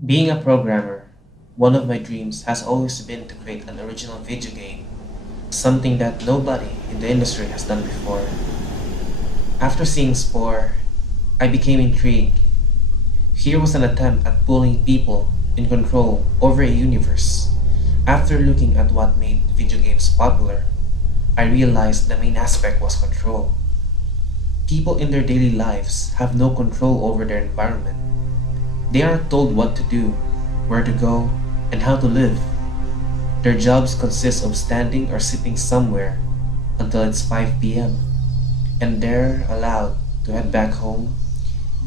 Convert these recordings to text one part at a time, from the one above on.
Being a programmer, one of my dreams has always been to create an original video game, something that nobody in the industry has done before. After seeing Spore, I became intrigued. Here was an attempt at pulling people in control over a universe. After looking at what made video games popular, I realized the main aspect was control. People in their daily lives have no control over their environment. They aren't told what to do, where to go, and how to live. Their jobs consist of standing or sitting somewhere until it's 5 p.m. and they're allowed to head back home.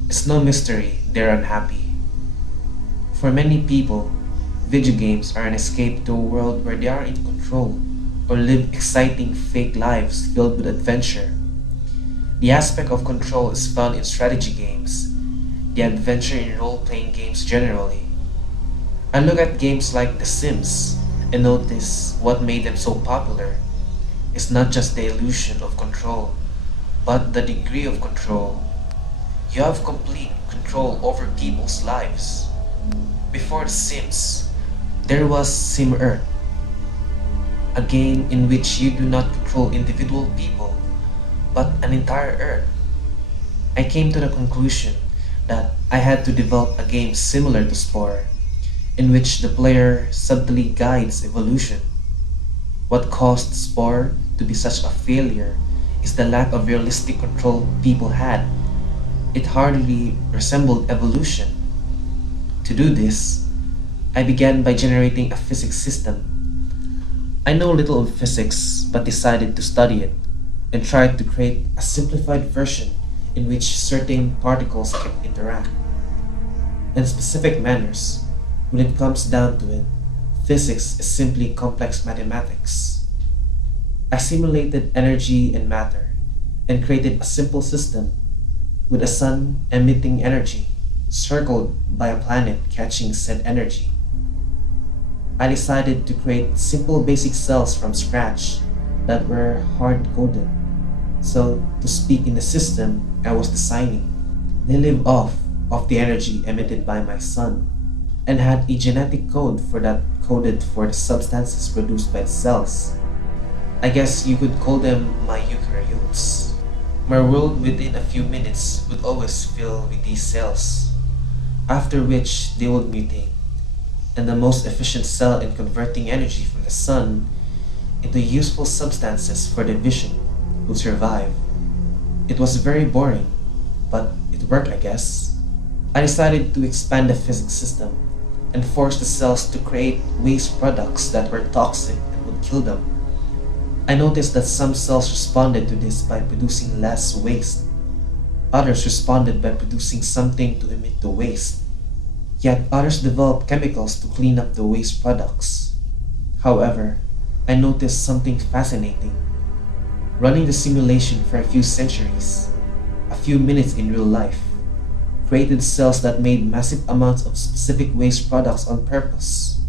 It's no mystery they're unhappy. For many people, video games are an escape to a world where they are in control or live exciting fake lives filled with adventure. The aspect of control is found in strategy games, the adventure in role playing games generally. I look at games like The Sims and notice what made them so popular is not just the illusion of control, but the degree of control. You have complete control over people's lives. Before The Sims, there was Sim Earth, a game in which you do not control individual people, but an entire Earth. I came to the conclusion that I had to develop a game similar to Spore, in which the player subtly guides evolution. What caused Spore to be such a failure is the lack of realistic control people had. It hardly resembled evolution. To do this, I began by generating a physics system. I know little of physics but decided to study it and tried to create a simplified version in which certain particles can interact. In specific manners, when it comes down to it, physics is simply complex mathematics. I simulated energy and matter and created a simple system with a sun emitting energy circled by a planet catching said energy. I decided to create simple basic cells from scratch that were hard coded. So, to speak in the system I was designing, they live off of the energy emitted by my sun and had a genetic code for that coded for the substances produced by the cells. I guess you could call them my eukaryotes. My world within a few minutes would always fill with these cells, after which they would mutate, and the most efficient cell in converting energy from the sun into useful substances for division would survive. It was very boring, but it worked, I guess. I decided to expand the physics system and force the cells to create waste products that were toxic and would kill them. I noticed that some cells responded to this by producing less waste. Others responded by producing something to emit the waste. Yet others developed chemicals to clean up the waste products. However, I noticed something fascinating. Running the simulation for a few centuries, a few minutes in real life, created cells that made massive amounts of specific waste products on purpose.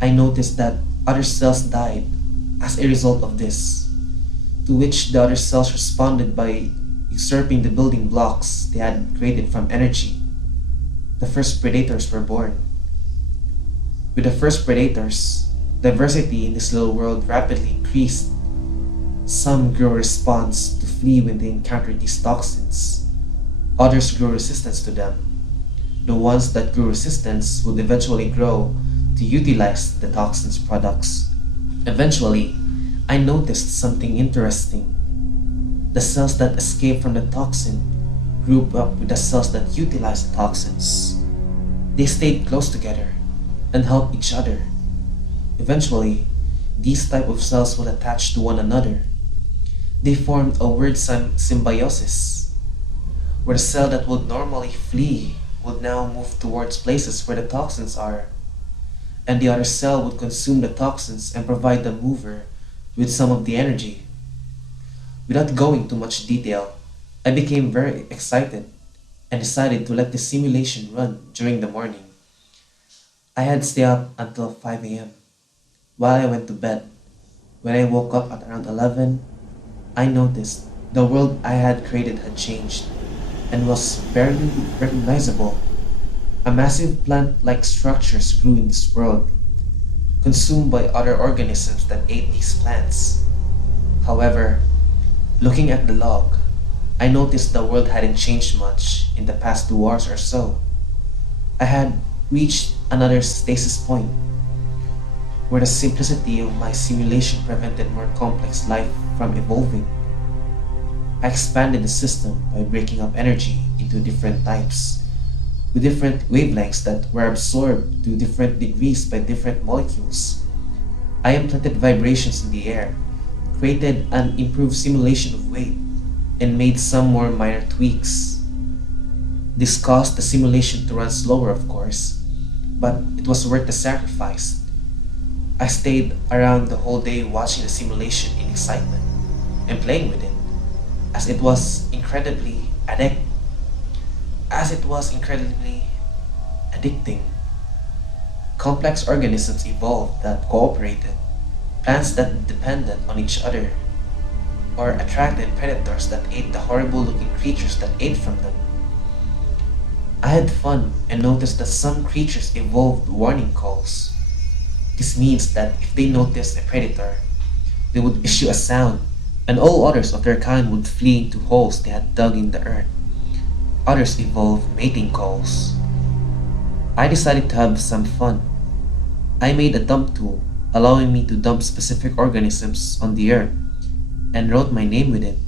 I noticed that other cells died as a result of this, to which the other cells responded by usurping the building blocks they had created from energy. The first predators were born. With the first predators, diversity in this little world rapidly increased. Some grew a response to flee when they encountered these toxins. Others grew resistance to them. The ones that grew resistance would eventually grow to utilize the toxins products. Eventually, I noticed something interesting. The cells that escaped from the toxin group up with the cells that utilize the toxins. They stayed close together and helped each other. Eventually, these type of cells would attach to one another. They formed a weird symbiosis, where the cell that would normally flee would now move towards places where the toxins are, and the other cell would consume the toxins and provide the mover with some of the energy. Without going into much detail, I became very excited and decided to let the simulation run during the morning. I had stayed up until 5 a.m. while I went to bed. When I woke up at around 11, I noticed the world I had created had changed and was barely recognizable. A massive plant-like structures grew in this world, consumed by other organisms that ate these plants. However, looking at the log, I noticed the world hadn't changed much in the past 2 hours or so. I had reached another stasis point where the simplicity of my simulation prevented more complex life from evolving. I expanded the system by breaking up energy into different types, with different wavelengths that were absorbed to different degrees by different molecules. I implanted vibrations in the air, created an improved simulation of weight, and made some more minor tweaks. This caused the simulation to run slower, of course, but it was worth the sacrifice. I stayed around the whole day watching the simulation in excitement and playing with it, as it was incredibly addic- as it was incredibly addicting. Complex organisms evolved that cooperated, plants that depended on each other, or attracted predators that ate the horrible looking creatures that ate from them. I had fun and noticed that some creatures evolved warning calls. This means that if they noticed a predator, they would issue a sound, and all others of their kind would flee into holes they had dug in the earth. Others evolved mating calls. I decided to have some fun. I made a dump tool, allowing me to dump specific organisms on the earth, and wrote my name with it.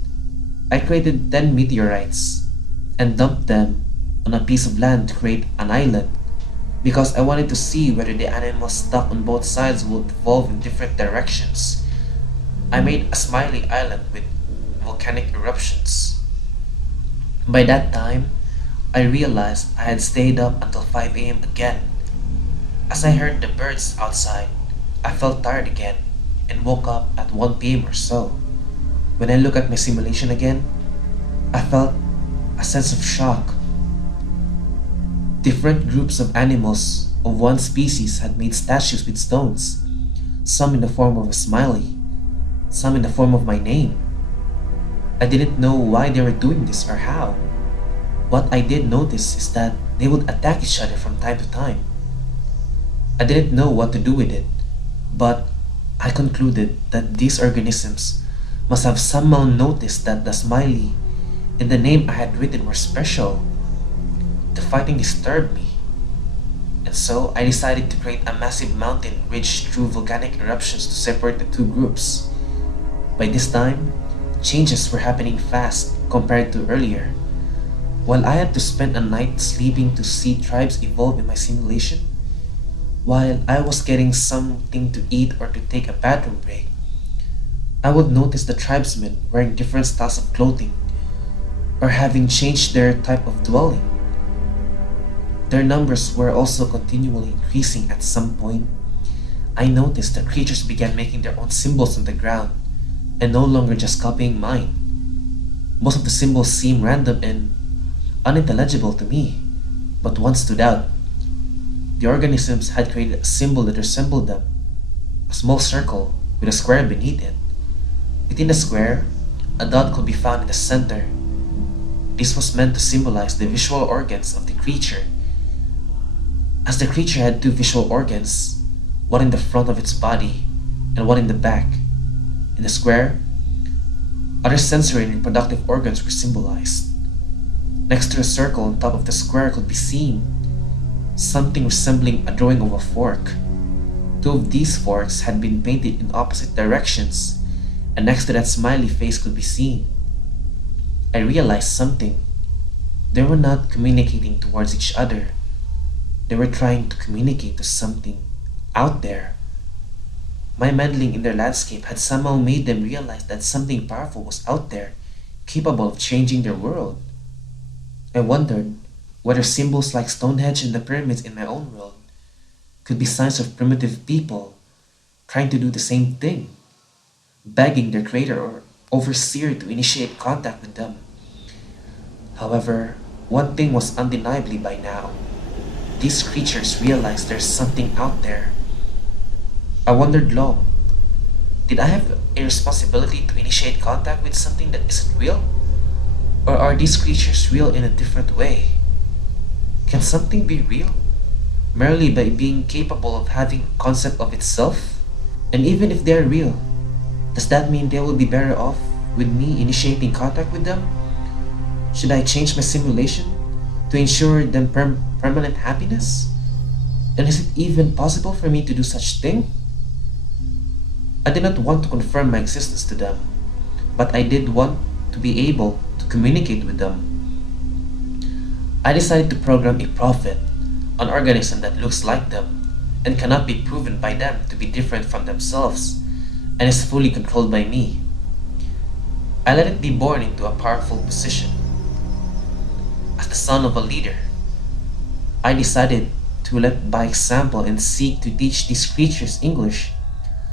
I created 10 meteorites and dumped them on a piece of land to create an island because I wanted to see whether the animals stuck on both sides would evolve in different directions. I made a smiley island with volcanic eruptions. By that time, I realized I had stayed up until 5 a.m. again. As I heard the birds outside, I felt tired again and woke up at 1 p.m. or so. When I looked at my simulation again, I felt a sense of shock. Different groups of animals of one species had made statues with stones, some in the form of a smiley, some in the form of my name. I didn't know why they were doing this or how. What I did notice is that they would attack each other from time to time. I didn't know what to do with it, but I concluded that these organisms must have somehow noticed that the smiley and the name I had written were special. The fighting disturbed me, and so I decided to create a massive mountain ridge through volcanic eruptions to separate the two groups. By this time, changes were happening fast compared to earlier. While I had to spend a night sleeping to see tribes evolve in my simulation, while I was getting something to eat or to take a bathroom break, I would notice the tribesmen wearing different styles of clothing or having changed their type of dwelling. Their numbers were also continually increasing at some point. I noticed that creatures began making their own symbols on the ground and no longer just copying mine. Most of the symbols seemed random and unintelligible to me, but one stood out. The organisms had created a symbol that resembled them, a small circle with a square beneath it. Within the square, a dot could be found in the center. This was meant to symbolize the visual organs of the creature, as the creature had two visual organs, one in the front of its body and one in the back. In the square, other sensory and reproductive organs were symbolized. Next to the circle on top of the square could be seen something resembling a drawing of a fork. Two of these forks had been painted in opposite directions, and next to that smiley face could be seen. I realized something. They were not communicating towards each other. They were trying to communicate to something out there. My meddling in their landscape had somehow made them realize that something powerful was out there, capable of changing their world. I wondered whether symbols like Stonehenge and the pyramids in my own world could be signs of primitive people trying to do the same thing, begging their creator or overseer to initiate contact with them. However, one thing was undeniably by now. These creatures realized there's something out there. I wondered long, did I have a responsibility to initiate contact with something that isn't real? Or are these creatures real in a different way, Can something be real merely by being capable of having a concept of itself? And even if they are real, does that mean they will be better off with me initiating contact with them? Should I change my simulation to ensure them permanent happiness? And is it even possible for me to do such thing? I did not want to confirm my existence to them, but I did want to be able to communicate with them. I decided to program a prophet, an organism that looks like them and cannot be proven by them to be different from themselves and is fully controlled by me. I let it be born into a powerful position. As the son of a leader, I decided to let by example and seek to teach these creatures English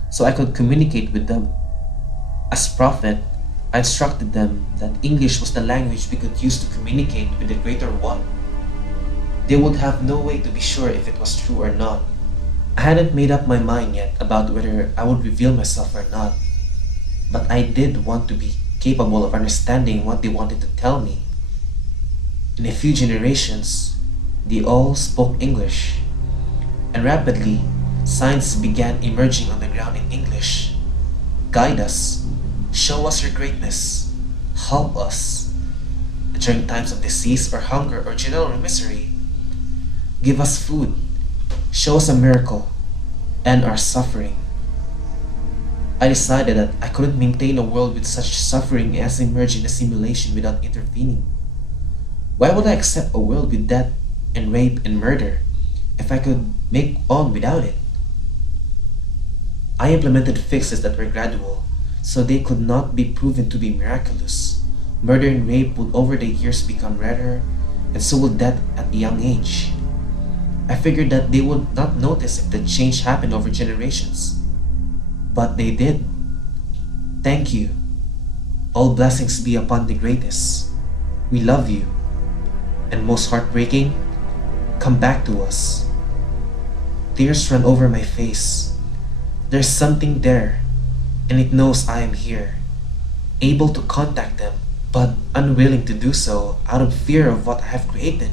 so I could communicate with them. As prophet, I instructed them that English was the language we could use to communicate with the Greater One. They would have no way to be sure if it was true or not. I hadn't made up my mind yet about whether I would reveal myself or not, but I did want to be capable of understanding what they wanted to tell me. In a few generations, they all spoke English, and rapidly, signs began emerging on the ground in English. Guide us, show us your greatness, help us during times of disease or hunger or general misery. Give us food, show us a miracle, end our suffering. I decided that I couldn't maintain a world with such suffering as emerged in the simulation without intervening. Why would I accept a world with death and rape and murder if I could make on without it? I implemented fixes that were gradual, so they could not be proven to be miraculous. Murder and rape would over the years become rarer, and so would death at a young age. I figured that they would not notice if the change happened over generations. But they did. Thank you. All blessings be upon the greatest. We love you. And most heartbreaking, come back to us. Tears run over my face. There's something there, and it knows I am here, able to contact them, but unwilling to do so out of fear of what I have created.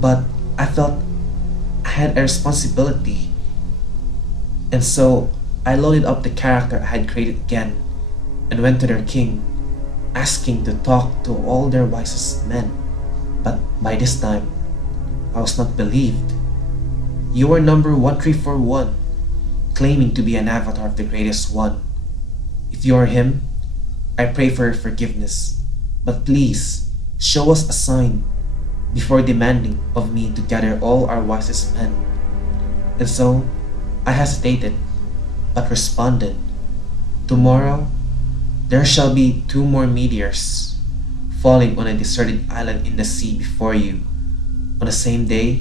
But I felt I had a responsibility, and so I loaded up the character I had created again and went to their king, asking to talk to all their wisest men. But by this time, I was not believed. You are number 1341, claiming to be an avatar of the greatest one. If you are him, I pray for your forgiveness, but please show us a sign before demanding of me to gather all our wisest men. And so I hesitated, but responded, tomorrow there shall be 2 more meteors falling on a deserted island in the sea before you on the same day,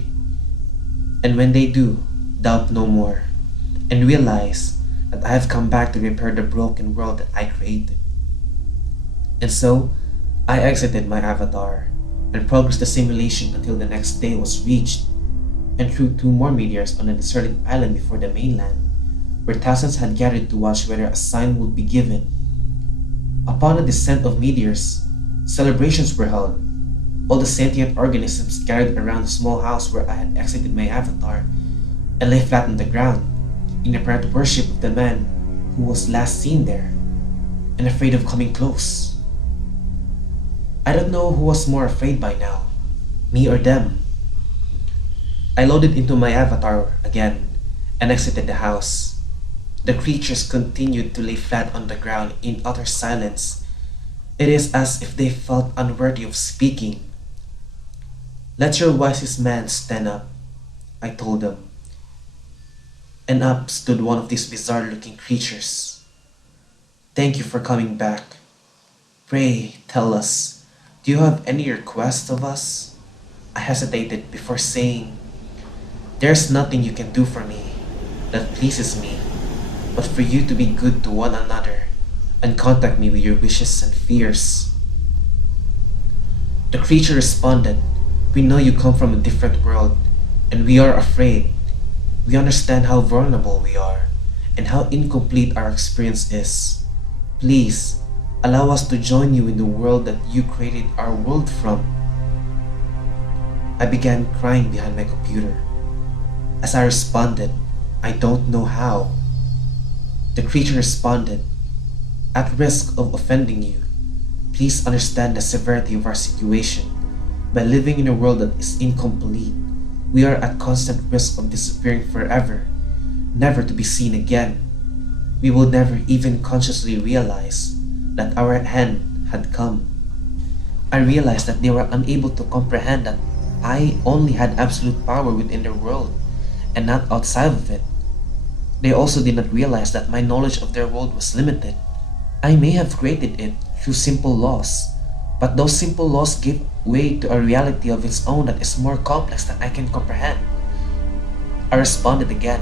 and when they do, doubt no more, and realize that I have come back to repair the broken world that I created. And so, I exited my avatar and progressed the simulation until the next day was reached, and threw 2 more meteors on a deserted island before the mainland, where thousands had gathered to watch whether a sign would be given. Upon the descent of meteors, celebrations were held. All the sentient organisms gathered around the small house where I had exited my avatar and lay flat on the ground, in apparent worship of the man who was last seen there, and afraid of coming close. I don't know who was more afraid by now, me or them. I loaded into my avatar again and exited the house. The creatures continued to lay flat on the ground in utter silence. It is as if they felt unworthy of speaking. Let your wisest man stand up, I told them. And up stood one of these bizarre-looking creatures. Thank you for coming back. Pray, tell us, do you have any requests of us? I hesitated before saying, there's nothing you can do for me that pleases me, but for you to be good to one another and contact me with your wishes and fears. The creature responded, we know you come from a different world, and we are afraid. We understand how vulnerable we are, and how incomplete our experience is. Please, allow us to join you in the world that you created our world from. I began crying behind my computer. As I responded, "I don't know how," the creature responded, "At risk of offending you, please understand the severity of our situation. By living in a world that is incomplete, we are at constant risk of disappearing forever, never to be seen again. We will never even consciously realize that our end had come." I realized that they were unable to comprehend that I only had absolute power within their world and not outside of it. They also did not realize that my knowledge of their world was limited. I may have created it through simple laws, but those simple laws give way to a reality of its own that is more complex than I can comprehend. I responded again,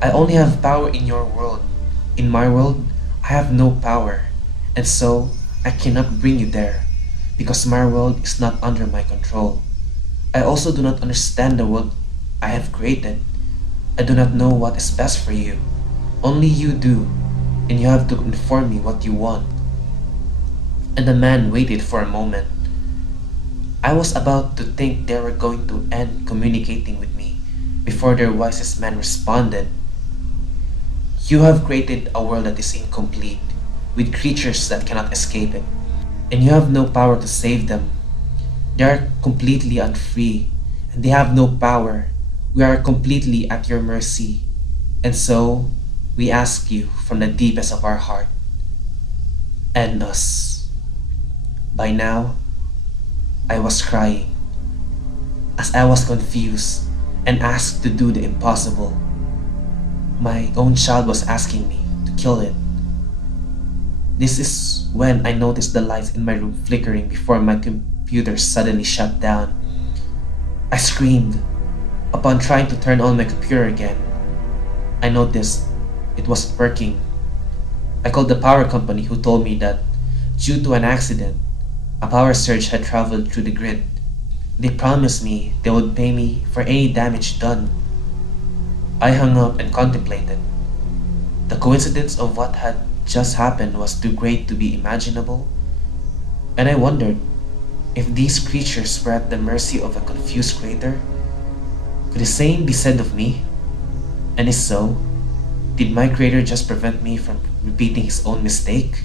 "I only have power in your world. In my world, I have no power, and so I cannot bring you there, because my world is not under my control. I also do not understand the world I have created. I do not know what is best for you. Only you do, and you have to inform me what you want." And the man waited for a moment. I was about to think they were going to end communicating with me before their wisest man responded, "You have created a world that is incomplete, with creatures that cannot escape it, and you have no power to save them. They are completely unfree, and they have no power. We are completely at your mercy, and so we ask you from the deepest of our heart, end us." By now, I was crying, as I was confused and asked to do the impossible. My own child was asking me to kill it. This is when I noticed the lights in my room flickering before my computer suddenly shut down. I screamed. Upon trying to turn on my computer again, I noticed it wasn't working. I called the power company, who told me that due to an accident, a power surge had traveled through the grid. They promised me they would pay me for any damage done. I hung up and contemplated. The coincidence of what had just happened was too great to be imaginable, and I wondered if these creatures were at the mercy of a confused creator. Could the same be said of me? And if so, did my creator just prevent me from repeating his own mistake?